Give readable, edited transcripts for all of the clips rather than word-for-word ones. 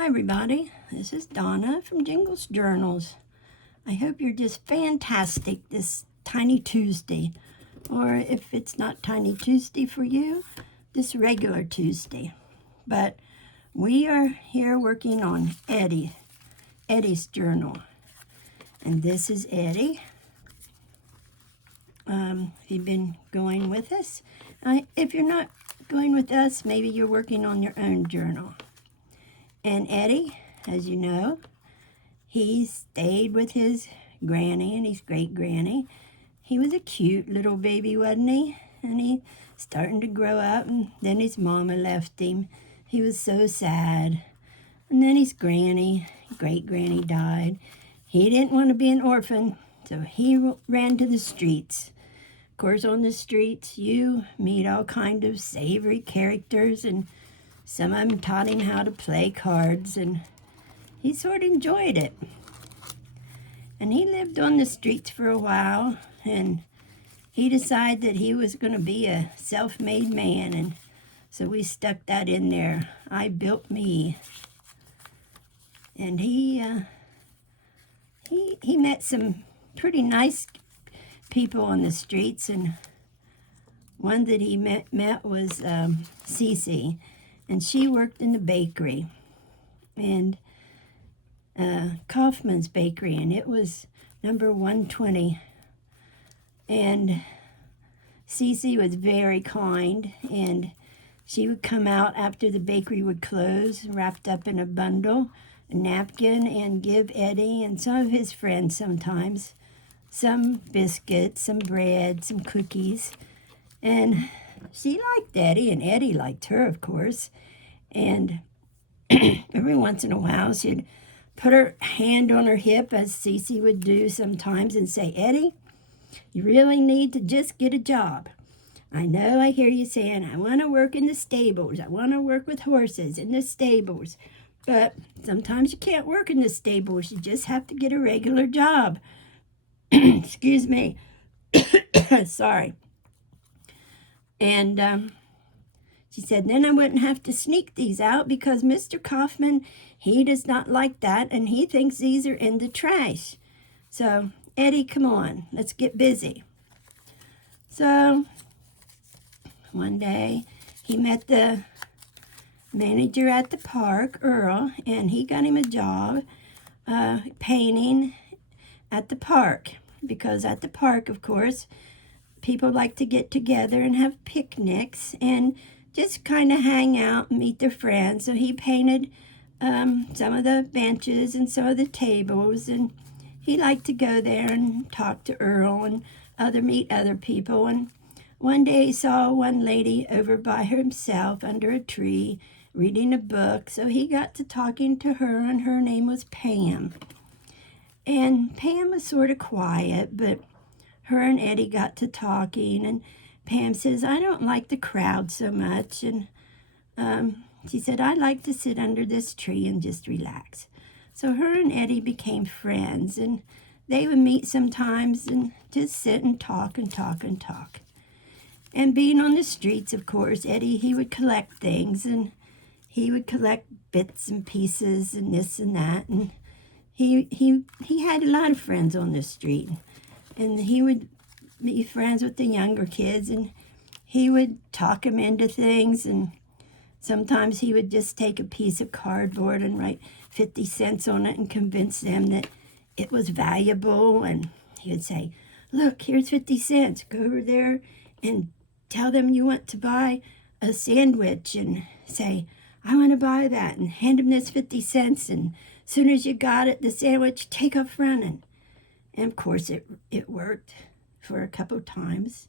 Hi everybody, this is Donna from Jingles Journals. I hope you're just fantastic this Tiny Tuesday, or if it's not Tiny Tuesday for you, this regular Tuesday. But we are here working on Eddie's journal. And this is Eddie. If you've been going with us. If you're not going with us, maybe you're working on your own journal. And Eddie, as you know, he stayed with his granny and his great-granny. He was a cute little baby, wasn't he? And he starting to grow up, and then his mama left him. He was so sad. And then his great-granny died. He didn't want to be an orphan, so he ran to the streets. Of course, on the streets, you meet all kind of savory characters, and some of them taught him how to play cards, and he sort of enjoyed it. And he lived on the streets for a while, and he decided that he was going to be a self-made man, and so we stuck that in there. I built me. And he met some pretty nice people on the streets, and one that he met was Cece. And she worked in the bakery, and Kaufman's Bakery, and it was number 120. And Cece was very kind, and she would come out after the bakery would close, wrapped up in a bundle, a napkin, and give Eddie and some of his friends sometimes some biscuits, some bread, some cookies. And she liked Eddie, and Eddie liked her, of course. And every once in a while, she'd put her hand on her hip, as Cece would do sometimes, and say, "Eddie, you really need to just get a job. I know I hear you saying, I want to work in the stables. I want to work with horses in the stables. But sometimes you can't work in the stables. You just have to get a regular job." Excuse me. Sorry. And she said, then I wouldn't have to sneak these out, because Mr. Kaufman, he does not like that, and he thinks these are in the trash. So, Eddie, come on, let's get busy. So, one day, he met the manager at the park, Earl, and he got him a job painting at the park, because at the park, of course, people like to get together and have picnics and just kind of hang out and meet their friends. So he painted some of the benches and some of the tables, and he liked to go there and talk to Earl and meet other people. And one day he saw one lady over by himself under a tree reading a book, so he got to talking to her, and her name was Pam. And Pam was sort of quiet, but her and Eddie got to talking, and Pam says, I don't like the crowd so much. And she said, I like to sit under this tree and just relax. So her and Eddie became friends, and they would meet sometimes and just sit and talk and talk and talk. And being on the streets, of course, Eddie, he would collect things, and he would collect bits and pieces and this and that. And he had a lot of friends on the street, and he would be friends with the younger kids, and he would talk them into things. And sometimes he would just take a piece of cardboard and write 50 cents on it and convince them that it was valuable. And he would say, look, here's 50 cents. Go over there and tell them you want to buy a sandwich, and say, I want to buy that, and hand them this 50 cents. And as soon as you got it, the sandwich, take off running. And of course it worked for a couple times.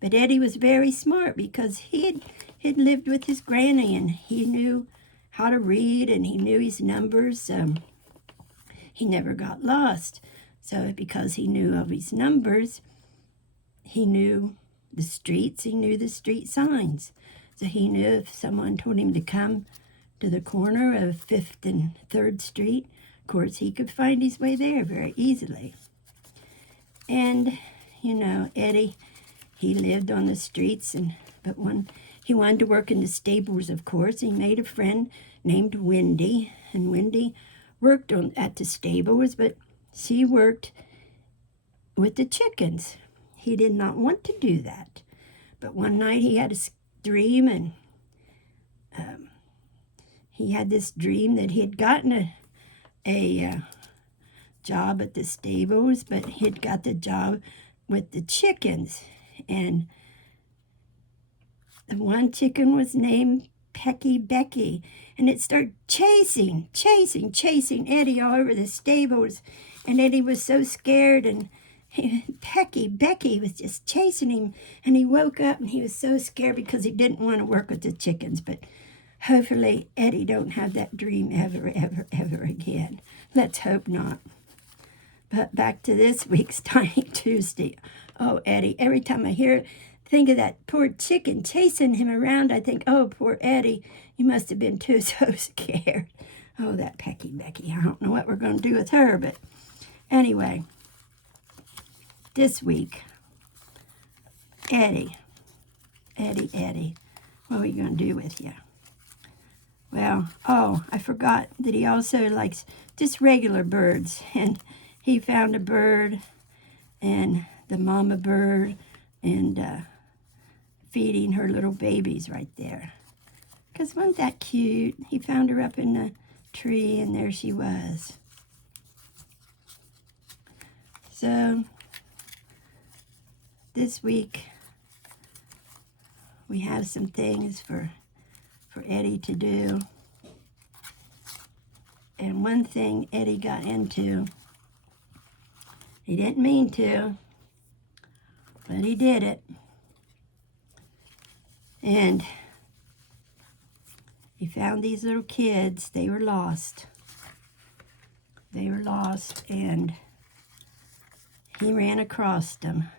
But Eddie was very smart, because he had lived with his granny, and he knew how to read, and he knew his numbers. He never got lost. So because he knew of his numbers, he knew the streets, he knew the street signs. So he knew if someone told him to come to the corner of 5th and 3rd Street, of course, he could find his way there very easily. And, you know, Eddie, he lived on the streets, but when he wanted to work in the stables, of course. He made a friend named Wendy, and Wendy worked at the stables, but she worked with the chickens. He did not want to do that. But one night he had a dream, and he had this dream that he had gotten a job at the stables, but he'd got the job with the chickens. And the one chicken was named Pecky Becky, and it started chasing Eddie all over the stables. And Eddie was so scared, and Pecky Becky was just chasing him, and he woke up and he was so scared because he didn't want to work with the chickens. But hopefully Eddie don't have that dream ever again. Let's hope not. But back to this week's Tiny Tuesday. Oh, Eddie, every time I think of that poor chicken chasing him around, I think, oh, poor Eddie, you must have been so scared. Oh, that Pecky Becky, I don't know what we're going to do with her, but anyway, this week, Eddie, what are we going to do with you? Well, oh, I forgot that he also likes just regular birds, and he found a bird, and the mama bird, and feeding her little babies right there. Because wasn't that cute? He found her up in the tree, and there she was. So, this week, we have some things for Eddie to do. And one thing Eddie got into, he didn't mean to, but he did it. And he found these little kids. They were lost. And he ran across them.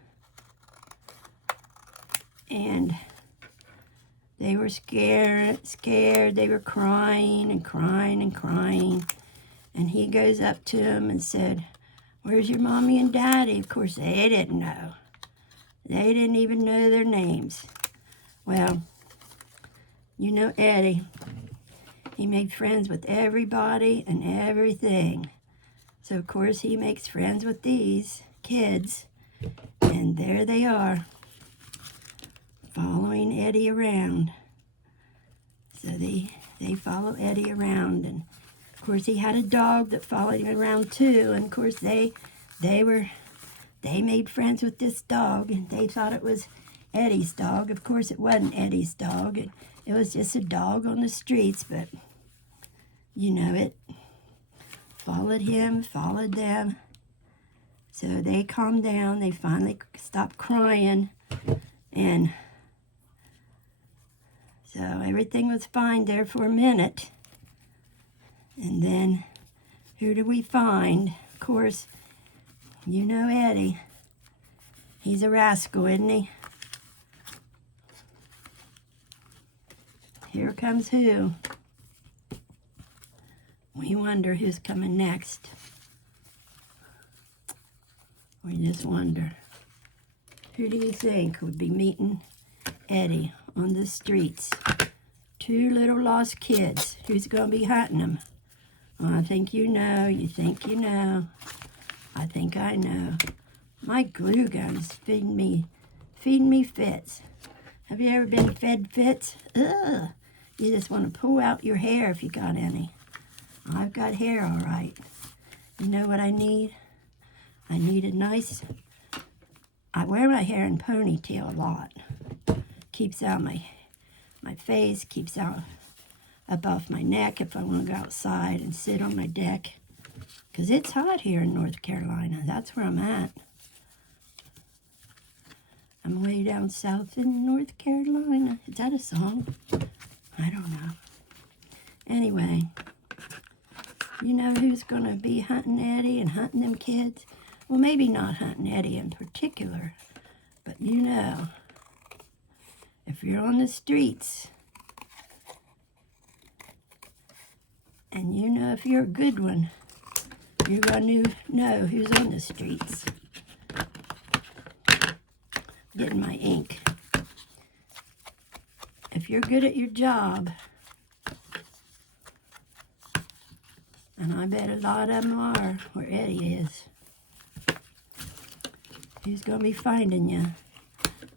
And they were scared. They were crying. And he goes up to them and said, "Where's your mommy and daddy?" Of course, they didn't know. They didn't even know their names. Well, you know Eddie. He made friends with everybody and everything. So, of course, he makes friends with these kids. And there they are, following Eddie around. So they follow Eddie around, and of course he had a dog that followed him around too. And of course they made friends with this dog, and they thought it was Eddie's dog. Of course it wasn't Eddie's dog. It was just a dog on the streets, but you know, it followed him, followed them. So they calmed down. They finally stopped crying, and so everything was fine there for a minute. And then, who do we find? Of course, you know Eddie. He's a rascal, isn't he? Here comes who? We wonder who's coming next. We just wonder. Who do you think would be meeting Eddie on the streets? Two little lost kids. Who's going to be hunting them? Well, I think you know. You think you know. I think I know. My glue gun's feeding me fits. Have you ever been fed fits? Ugh. You just want to pull out your hair if you got any. I've got hair, all right. You know what I need? I need a nice... I wear my hair in ponytail a lot. Keeps out my face, keeps out up off my neck if I want to go outside and sit on my deck. Because it's hot here in North Carolina. That's where I'm at. I'm way down south in North Carolina. Is that a song? I don't know. Anyway, you know who's going to be hunting Eddie and hunting them kids? Well, maybe not hunting Eddie in particular, but you know, if you're on the streets, and you know if you're a good one, you're going to know who's on the streets. Getting my ink. If you're good at your job, and I bet a lot of them are where Eddie is, he's going to be finding you.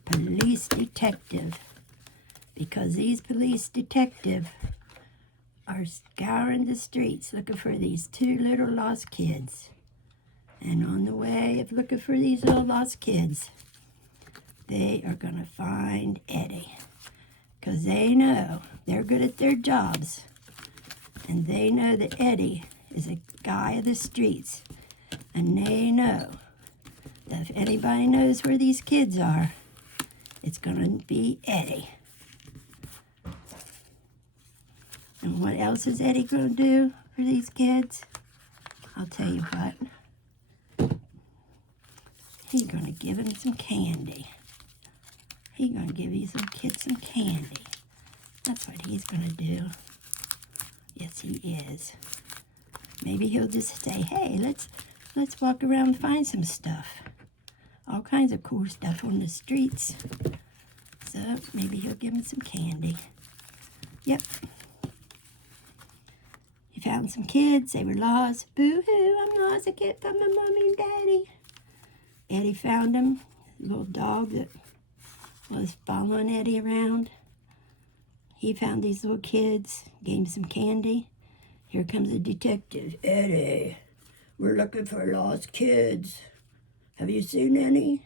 Police detective. Because these police detectives are scouring the streets looking for these two little lost kids. And on the way of looking for these little lost kids, they are going to find Eddie. Because they know they're good at their jobs. And they know that Eddie is a guy of the streets. And they know that if anybody knows where these kids are, it's going to be Eddie. And what else is Eddie going to do for these kids? I'll tell you what. He's going to give them some candy. He's going to give these little kids some candy. That's what he's going to do. Yes, he is. Maybe he'll just say, hey, let's walk around and find some stuff. All kinds of cool stuff on the streets. So maybe he'll give them some candy. Yep. He found some kids. They were lost. Boo-hoo, I'm lost. I can't find my mommy and daddy. Eddie found them. The little dog that was following Eddie around. He found these little kids, gave them some candy. Here comes a detective. Eddie, we're looking for lost kids. Have you seen any?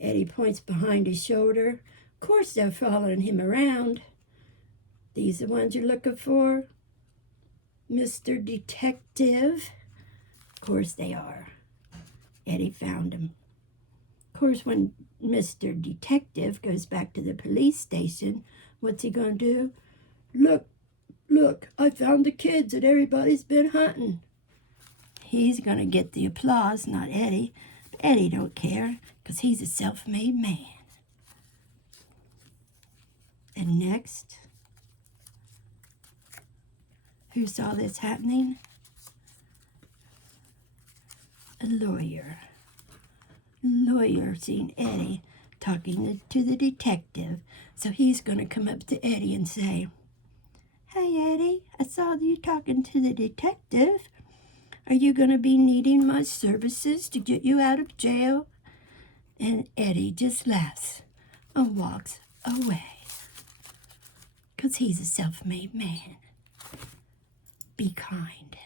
Eddie points behind his shoulder. Of course they're following him around. These the ones you're looking for? Mr. Detective? Of course they are. Eddie found them. Of course, when Mr. Detective goes back to the police station, what's he going to do? Look, I found the kids that everybody's been hunting. He's going to get the applause, not Eddie. But Eddie don't care, because he's a self-made man. And next, who saw this happening? A lawyer. Lawyer seen Eddie talking to the detective, so he's going to come up to Eddie and say, hey, Eddie, I saw you talking to the detective. Are you going to be needing my services to get you out of jail? And Eddie just laughs and walks away, because he's a self-made man. Be kind.